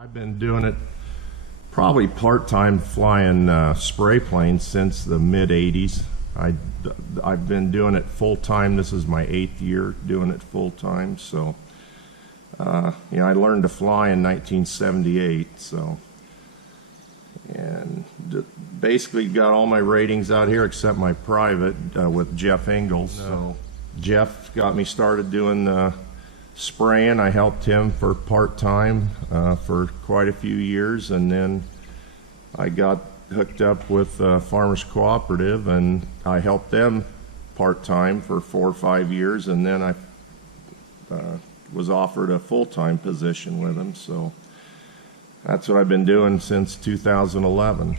I've been doing it probably part-time flying spray planes since the mid-'80s. I've been doing it full-time. This is my 8th year doing it full-time. So, I learned to fly in 1978. So, and basically got all my ratings out here except my private with Jeff Ingalls. So Jeff got me started doing spraying. I helped him for part-time for quite a few years, and then I got hooked up with Farmers Cooperative, and I helped them part-time for 4 or 5 years, and then I was offered a full-time position with them. So that's what I've been doing since 2011.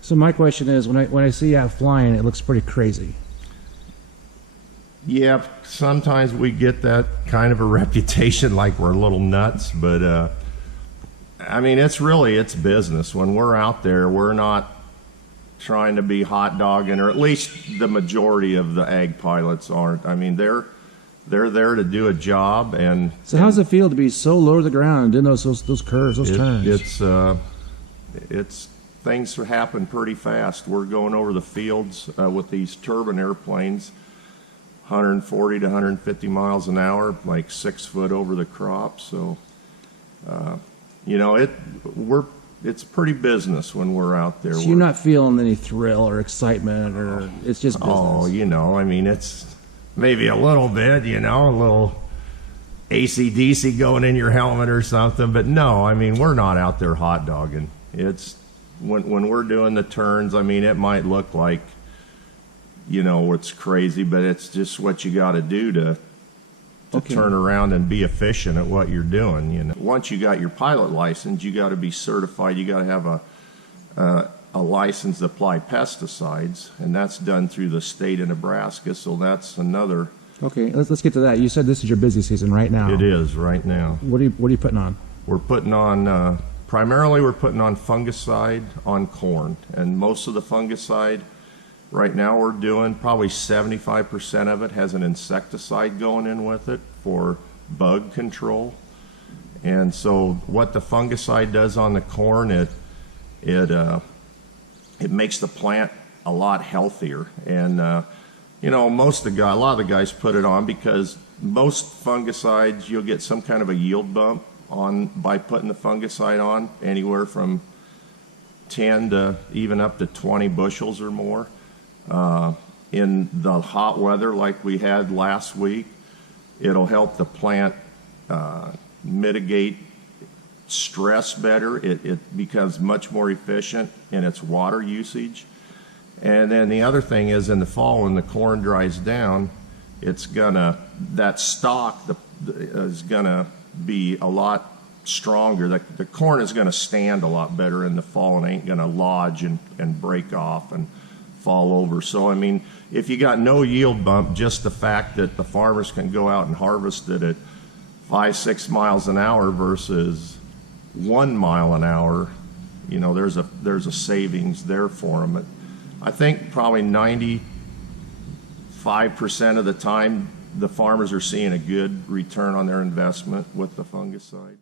So my question is, when I see you out flying, it looks pretty crazy. Yeah, sometimes we get that kind of a reputation like we're a little nuts, but I mean, it's business. When we're out there, we're not trying to be hot dogging, or at least the majority of the ag pilots aren't. I mean, they're there to do a job. And so how does it feel to be so low to the ground and those curves, those turns? It's things happen pretty fast. We're going over the fields with these turbine airplanes, 140 to 150 miles an hour, like 6 foot over the crop. So, it's pretty business when we're out there. So you're not feeling any thrill or excitement, or it's just business? Oh, I mean, it's maybe a little bit, a little AC/DC going in your helmet or something. But no, I mean, we're not out there hot dogging. It's when we're doing the turns, I mean, it might look like, it's crazy, but it's just what you got to do to turn around and be efficient at what you're doing. Once you got your pilot license, you got to be certified. You got to have a license to apply pesticides, and that's done through the state of Nebraska. So that's another. Okay, let's get to that. You said this is your busy season right now. It is right now. What are you putting on? We're putting on primarily we're putting on fungicide on corn, and most of the fungicide. Right now we're doing probably 75% of it has an insecticide going in with it for bug control. And so what the fungicide does on the corn, it makes the plant a lot healthier. And a lot of the guys put it on because most fungicides you'll get some kind of a yield bump on by putting the fungicide on, anywhere from 10 to even up to 20 bushels or more. In the hot weather like we had last week, it'll help the plant mitigate stress better. It becomes much more efficient in its water usage. And then the other thing is, in the fall when the corn dries down, that stalk is gonna be a lot stronger. The corn is gonna stand a lot better in the fall and ain't gonna lodge and break off and fall over. So, I mean, if you got no yield bump, just the fact that the farmers can go out and harvest it at 5-6 miles an hour versus 1 mile an hour, there's a savings there for them. I think probably 95% of the time the farmers are seeing a good return on their investment with the fungicide.